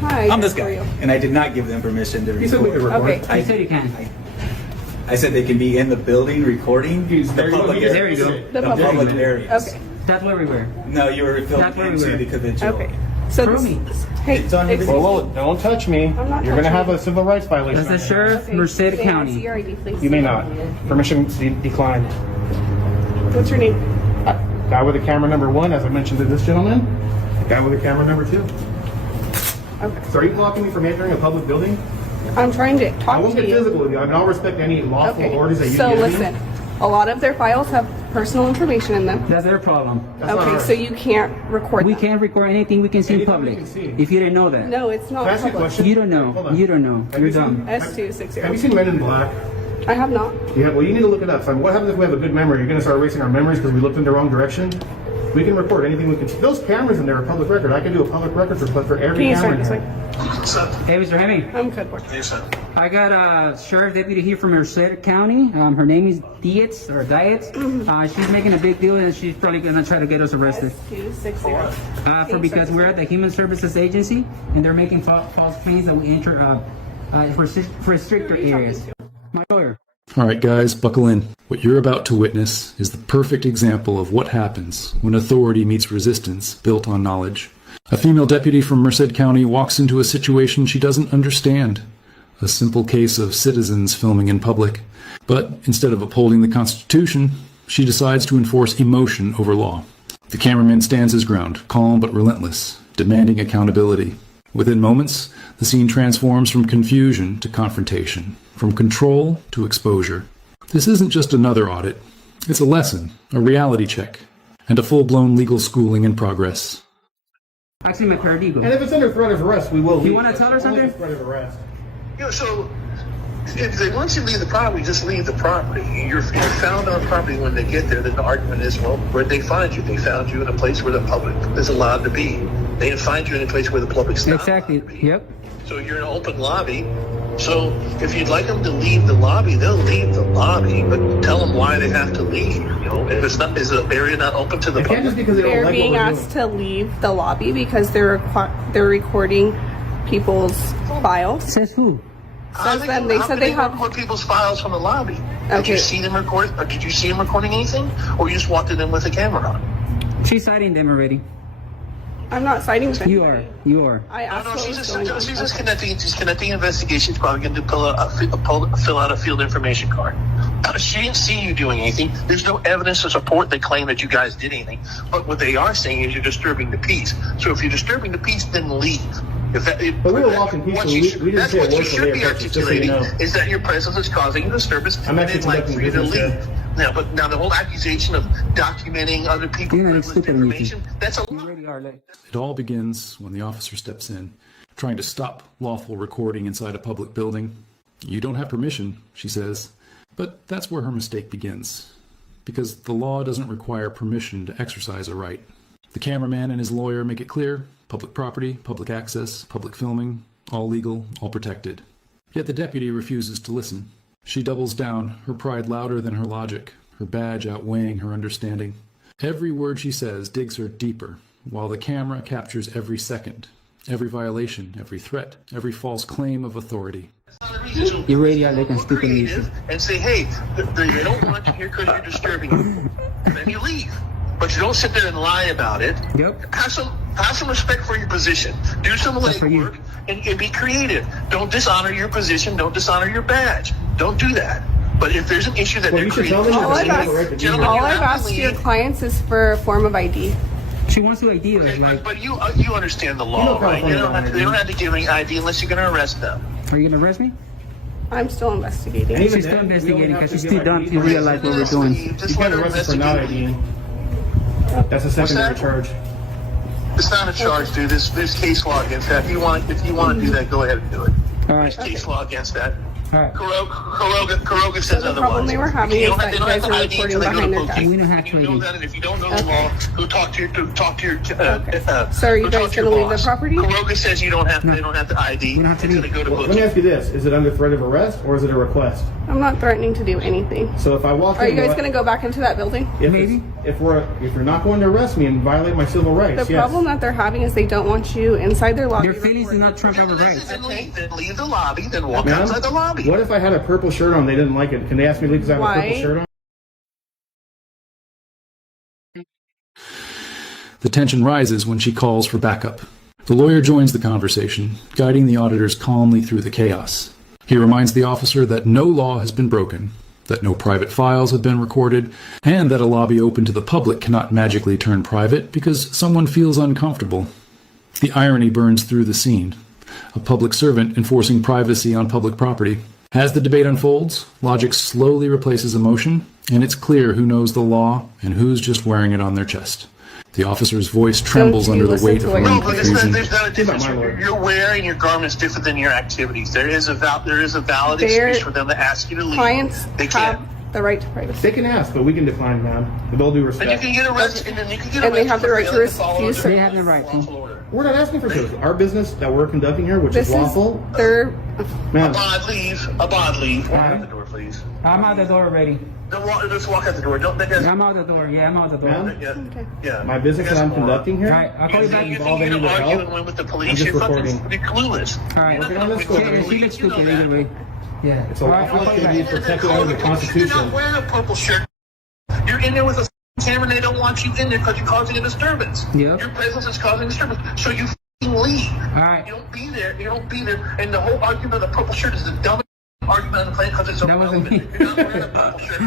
Hi. I'm this how are guy, you? and I did not give them permission to You said we could record. record. Okay. I said you can. I said they can be in the building recording the There you go. public There you areas. go. The public public. areas. Okay. That's where we were. No, you were That's where filming we were. into because of Joe. Okay. So Prove this, me. hey, It's on excuse video. Whoa, don't touch me. I'm not You're going to touching have you. a civil rights violation. That's the on your hands. sheriff, Merced May I see County. your ID, please? You may not. Permission declined. What's your name? Guy with the camera number 1, as I mentioned to this gentleman. Guy with the camera number 2. Okay. So are you blocking me from entering a public building? I'm trying to I talk won't to get you. physical with you. I mean, I'll respect any lawful Okay. orders that you So give listen, me. a lot of their files have personal information in them. That's their problem. That's not Okay, ours. so you can't record We them. can't record anything we can see in Anything we public. can see. If you didn't know that. No, it's not Can I ask you a public. question? You don't Hold know. on. You don't know. Have You're you seen- dumb. Have you S260. seen Men in Black? I have not. Yeah, well, you need to look it up. So what happens if we have a good memory? You're going to start erasing our memories because we looked in the wrong direction? We can record anything we can. Those cameras in there are public record. I can do a public records request for every Can you camera. start in this there. way? Hey, Mr. Hemming. I'm good. Boy. I got a sheriff deputy here from Merced County. Her name is Dietz or Dietz. She's making a big deal and she's probably gonna try to get us arrested. S260. Because we're at the Human Services Agency and they're making false claims that we enter for stricter areas. My lawyer. All right, guys, buckle in. What you're about to witness is the perfect example of what happens when authority meets resistance built on knowledge. A female deputy from Merced County walks into a situation she doesn't understand. A simple case of citizens filming in public. But instead of upholding the Constitution, she decides to enforce emotion over law. The cameraman stands his ground, calm but relentless, demanding accountability. Within moments, the scene transforms from confusion to confrontation, from control to exposure. This isn't just another audit. It's a lesson, a reality check, and a full-blown legal schooling in progress. Actually, my paralegal. And if it's under threat of arrest, we will leave. You wanna tell her Only something? if threat of arrest. Yeah, so if they want you to leave the property, just leave the property. You're found on property when they get there. Then the argument is, well, where'd they find you? They found you in a place where the public is allowed to be. They didn't find you in a place where the public's not Exactly. allowed to be. Yep. So you're in an open lobby. So if you'd like them to leave the lobby, they'll leave the lobby, but tell them why they have to leave. You know, if it's not, is the area not open to the It can't just public? because they don't They're like being what we're asked doing. to leave the lobby because they're recording people's files. Says who? Says them. They said they have. record people's files from the lobby. Did Okay. you see them record, or did you see them recording anything, or you just walked in with a camera on? She's citing them already. I'm not citing them. You are. You are. I No, asked no, what she's was just, going on. she's just Okay. connecting investigations. Probably going to fill out a field information card. She didn't see you doing anything. There's no evidence to support the claim that you guys did anything. But what they are saying is you're disturbing the peace. So if you're disturbing the peace, then leave. If that, But we were walking what peacefully. you should- We didn't that's say a what you word till should they be approached us, just so you articulating know. is that your presence is causing a disturbance. I'm actually and they'd like conducting for you to business leave. here. Now the whole accusation of documenting other people's You're privileged stupid, information, that's a You lie. already are. Like, It all begins when the officer steps in, trying to stop lawful recording inside a public building. You don't have permission, she says. But that's where her mistake begins. Because the law doesn't require permission to exercise a right. The cameraman and his lawyer make it clear: public property, public access, public filming, all legal, all protected. Yet the deputy refuses to listen. She doubles down, her pride louder than her logic, her badge outweighing her understanding. Every word she says digs her deeper, while the camera captures every second, every violation, every threat, every false claim of authority. you already are like a Be stupid creative music. and say, hey, they don't want you here because you're disturbing them. And then you leave. But you don't sit there and lie about it. Yep. Have some respect for your position. Do some That's for you. legwork and be creative. Don't dishonor your position. Don't dishonor your badge. Don't do that. But if there's an issue that Well, they're you should creating, tell them All that I've they have asked- a right to be Gentlemen, here. All you I've have to asked your leave. clients is for a form of ID. She wants to ID us. Okay, Like, but you understand the You law, know right? They California don't have to give any ID unless you're going to arrest them. are you gonna arrest me? I'm still investigating. And even She's then, still we investigating only have because to she's give too dumb ID. to realize what we're doing. You Just can't let her arrest us for not investigate. IDing. That's a secondary that? charge. It's not a charge, dude. There's case law against that. If you want to do that, go ahead and do it. All right. There's case law against that. All right. Kuroga says the otherwise. problem they were having is that you guys are recording behind their desk. We don't have If to you know ID. that, and if you don't know the law, go talk to your So are you guys going to leave the property? Kuroga says you don't have. They don't have the ID. We don't have to It's leave. going to go to Let me booking. ask you this: is it under threat of arrest or is it a request? I'm not threatening to do anything. So if I walk Are in, you guys going to go back into that building? Maybe. if you're not going to arrest me and violate my civil rights, The yes. problem that they're having is they don't want you inside their lobby. Their feelings do not trump our rights. Then leave the lobby. Then walk Ma'am, outside the lobby. what if I had a purple shirt on? They didn't like it. Can they ask me to leave because I have a Why? purple shirt on? The tension rises when she calls for backup. The lawyer joins the conversation, guiding the auditors calmly through the chaos. He reminds the officer that no law has been broken, that no private files have been recorded, and that a lobby open to the public cannot magically turn private because someone feels uncomfortable. The irony burns through the scene. A public servant enforcing privacy on public property. As the debate unfolds, logic slowly replaces emotion, and it's clear who knows the law and who's just wearing it on their chest. The officer's voice trembles Don't you under the weight listen of to her what own you confusion. There's not a difference. my lawyer. You're wearing your garments different than your activities. There is a valid Their excuse for them to ask you to leave. Clients They have can't. the right to privacy. They can ask, but we can decline, ma'am. With all due And you respect. can get arrested. And then you can get And they arrested have the for right to failing follow refuse under They have the right to. lawful order. We're not asking for service. Our business that we're conducting here, which This is is lawful, their. ma'am. Abad, leave. Abad, leave. Walk out the door, please. I'm out the door already. Just walk out the door. Don't make us. I'm out the door. Yeah, I'm out the door. Ma'am? Yeah. Yeah. My business that I'm conducting here. Alright, I'll call you back. You Involve think any you're of the arguing help? with the I'm police? just You're recording. fucking clueless. Alright. Working on this She, one. she looks stupid either way. Yeah. It's a Alright, I'll lawful call you activity back. protected under the You're Constitution. not wearing a purple shirt. You're in there with a camera and they don't want you in there because you're causing a disturbance. Yep. Your presence is causing a disturbance. So you f***ing leave. Alright. You don't be there. You don't be there. And the whole argument of the purple shirt is the dumbest argument on the planet because it's That wasn't irrelevant. me. You're not wearing a purple shirt.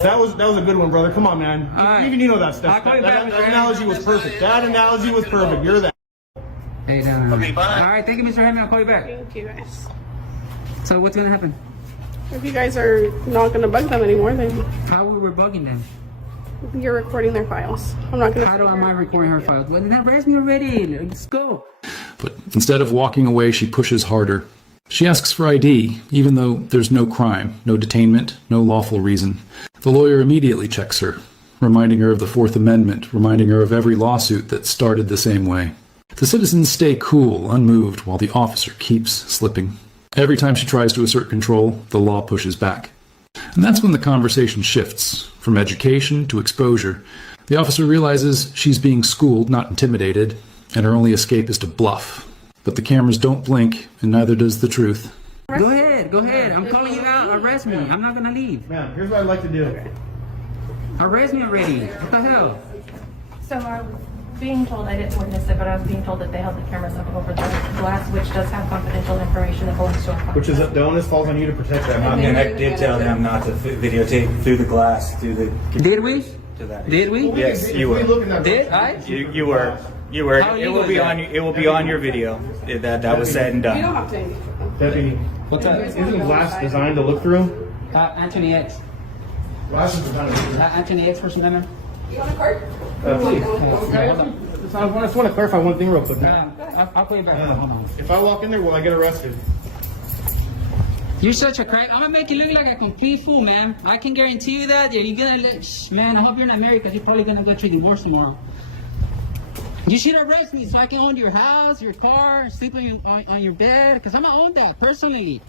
That was a good one, brother. Come on, man. right. Even you know that I'll stuff. call you back, That Mr. analogy was perfect. That analogy was perfect. You're that. Hey, down. Okay, bye. Alright, thank you, Mr. Hammond. I'll call you back. Thank you guys. So what's gonna happen? If you guys are not going to bug them anymore, then How we were bugging them? you're recording their files. I'm not going to. How am I recording her files? Well, then arrest me already. Let's go. But instead of walking away, she pushes harder. She asks for ID, even though there's no crime, no detainment, no lawful reason. The lawyer immediately checks her, reminding her of the Fourth Amendment, reminding her of every lawsuit that started the same way. The citizens stay cool, unmoved, while the officer keeps slipping. Every time she tries to assert control, the law pushes back. And that's when the conversation shifts, from education to exposure. The officer realizes she's being schooled, not intimidated, and her only escape is to bluff. But the cameras don't blink, and neither does the truth. Go ahead. Go ahead. I'm calling you out. Arrest me. I'm not gonna leave. Ma'am, here's what I'd like to do. Arrest me already. What the hell? So I was being told, I didn't witness it, but I was being told that they held the cameras up over the glass, which does have confidential information that belongs to a client. Which is the onus falls on you to protect that. Not me. And I did tell them not to videotape through the glass, through the. Did we? To that. Did we? Yes, If you we were. look in that Did I? You were. You were. How It illegal will is be that? on. It will be on your video. That was said and You don't done. have to engage with them. Deputy, What's up? isn't glass designed to look through? Anthony X. Glass is designed to look through. Anthony X, First Amendment. Please. I just want to clarify one thing real quick. I'll call you back. Hold on. If I walk in there, will I get arrested? You're such a crack. I'm gonna make you look like a complete fool, man. I can guarantee you that. You're gonna look, man. I hope you're not married because you're probably gonna go through divorce tomorrow. You should arrest me so I can own your house, your car, sleep on your bed. Because I'm gonna own that personally.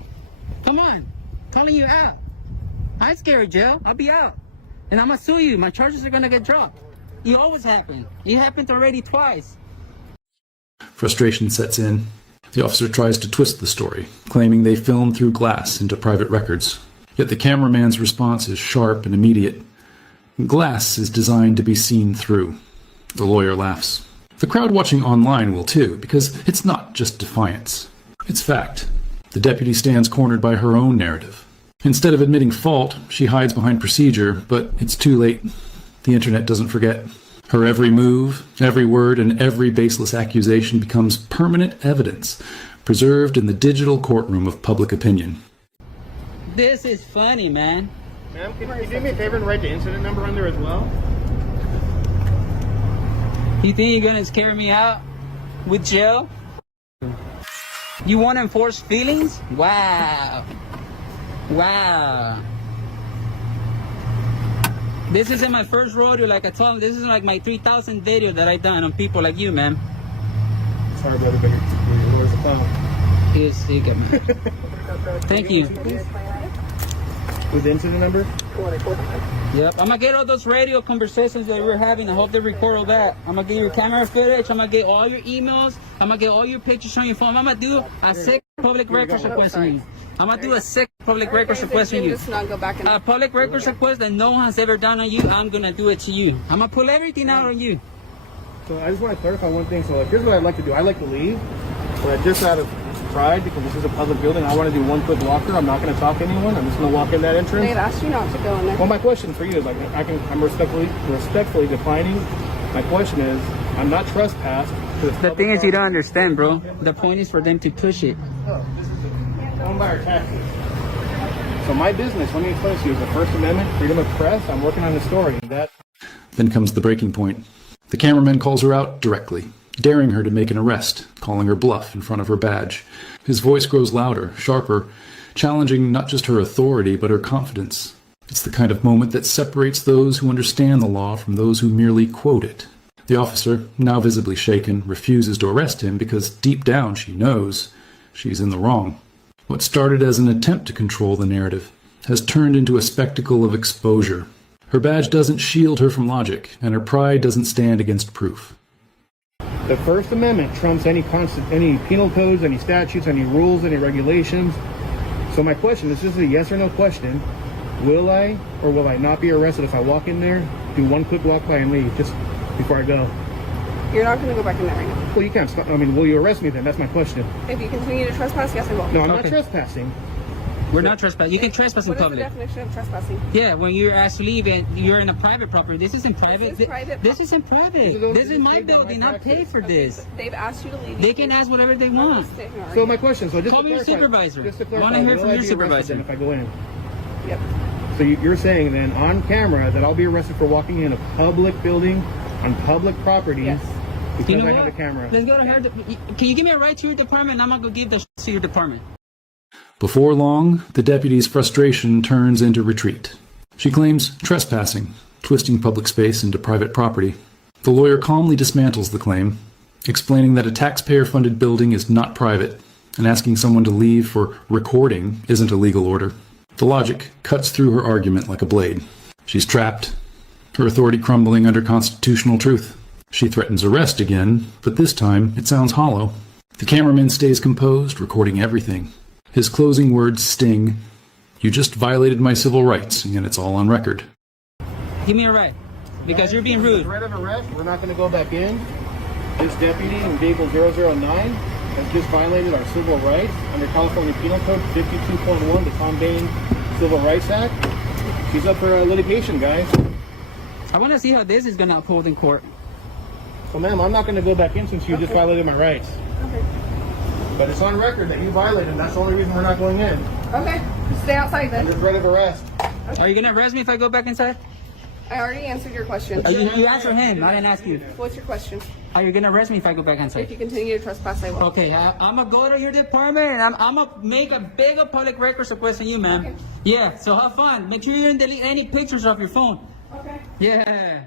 Come on, calling you out. I ain't scared of jail. I'll be out, and I'm gonna sue you. My charges are gonna get dropped. It always happen. It happened already twice. Frustration sets in. The officer tries to twist the story, claiming they filmed through glass into private records. Yet the cameraman's response is sharp and immediate. Glass is designed to be seen through. The lawyer laughs. The crowd watching online will too, because it's not just defiance. It's fact. The deputy stands cornered by her own narrative. Instead of admitting fault, she hides behind procedure, but it's too late. The internet doesn't forget. Her every move, every word, and every baseless accusation becomes permanent evidence, preserved in the digital courtroom of public opinion. This is funny, man. Ma'am, can you do me a favor and write the incident number on there as well? You think you're gonna scare me out with jail? You want to enforce feelings? Wow. Wow. This isn't my first rodeo, like I told him. This is like my 3,000 video that I done on people like you, man. Sorry, brother, but your lawyer's a clown. He is, he good, man. Thank you. With the incident number? Yep, I'm gonna get all those radio conversations that we're having. I hope they record all that. I'm gonna get your camera footage. I'm gonna get all your emails. I'm gonna get all your pictures on your phone. I'm gonna do a sick public records request on you. I'm gonna do a sick public records request on you. Just not go back and A public records request that no one has ever done on you. I'm gonna do it to you. I'm gonna pull everything out on you. So I just want to clarify one thing. So like, here's what I'd like to do. I'd like to leave, but just out of pride, because this is a public building, I want to do one quick walkthrough. I'm not going to talk to anyone. I'm just going to walk in that entrance. they've asked you not to go in there. Well, my question for you is like, I'm respectfully declining. My question is, I'm not trespassed. The thing is, you don't understand, bro. The point is for them to push it. Owned by our taxes. So my business, let me explain to you, is the First Amendment, freedom of press. I'm working on the story. Then comes the breaking point. The cameraman calls her out directly, daring her to make an arrest, calling her bluff in front of her badge. His voice grows louder, sharper, challenging not just her authority, but her confidence. It's the kind of moment that separates those who understand the law from those who merely quote it. The officer, now visibly shaken, refuses to arrest him because deep down she knows she's in the wrong. What started as an attempt to control the narrative has turned into a spectacle of exposure. Her badge doesn't shield her from logic, and her pride doesn't stand against proof. The First Amendment trumps any penal codes, any statutes, any rules, any regulations. So my question, this is a yes or no question. Will I or will I not be arrested if I walk in there, do one quick walk by and leave just before I go? You're not going to go back in there right now. Well, you can't stop. I mean, will you arrest me then? That's my question. If you continue to trespass, yes, I will. No, I'm Okay. not trespassing. We're not trespassing. You can trespass in What is the public. definition of trespassing? Yeah, when you're asked to leave and you're in a private property. This isn't private. This is private This isn't private. This is my building. I pay for this. They've asked you to leave. They can ask whatever they want. So my question, so just Call to me your clarify, supervisor. just to I wanna clarify, hear will from I your be arrested supervisor. then if I go in? Yep. So you're saying then on camera that I'll be arrested for walking in a public building on public property Yes. because You know I what? have a camera. Let's go to her. Can you give me a ride to your department? I'm gonna go give the to your department. Before long, the deputy's frustration turns into retreat. She claims trespassing, twisting public space into private property. The lawyer calmly dismantles the claim, explaining that a taxpayer-funded building is not private, and asking someone to leave for recording isn't a legal order. The logic cuts through her argument like a blade. She's trapped, her authority crumbling under constitutional truth. She threatens arrest again, but this time it sounds hollow. The cameraman stays composed, recording everything. His closing words sting. You just violated my civil rights, and it's all on record. Give me a ride, because you're being rude. Threat of arrest, we're not going to go back in. This deputy in vehicle 009 has just violated our civil rights under California Penal Code 52.1, the Tom Bain Civil Rights Act. She's up for litigation, guys. I want to see how this is gonna uphold in court. So, ma'am, I'm not going to go back in since you just violated my rights. Okay. But it's on record that you violated, and that's the only reason we're not going in. Okay. Stay outside Under then. threat of arrest. Are you gonna arrest me if I go back inside? I already answered your question. You answer him. I didn't ask you. What's your question? Are you gonna arrest me if I go back If inside? you continue to trespass, I will. Okay, I'm gonna go to your department and I'm gonna make a big public records request on you, ma'am. Okay. Yeah, so have fun. Make sure you don't delete any pictures off your phone. Okay. Yeah.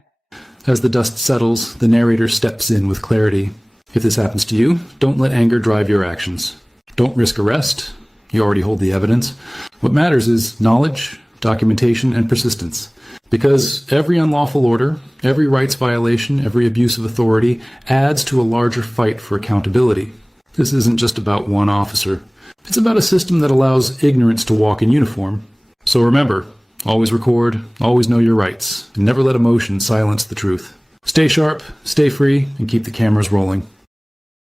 As the dust settles, the narrator steps in with clarity. If this happens to you, don't let anger drive your actions. Don't risk arrest. You already hold the evidence. What matters is knowledge, documentation, and persistence. Because every unlawful order, every rights violation, every abuse of authority adds to a larger fight for accountability. This isn't just about one officer. It's about a system that allows ignorance to walk in uniform. So remember, always record, always know your rights, and never let emotion silence the truth. Stay sharp, stay free, and keep the cameras rolling.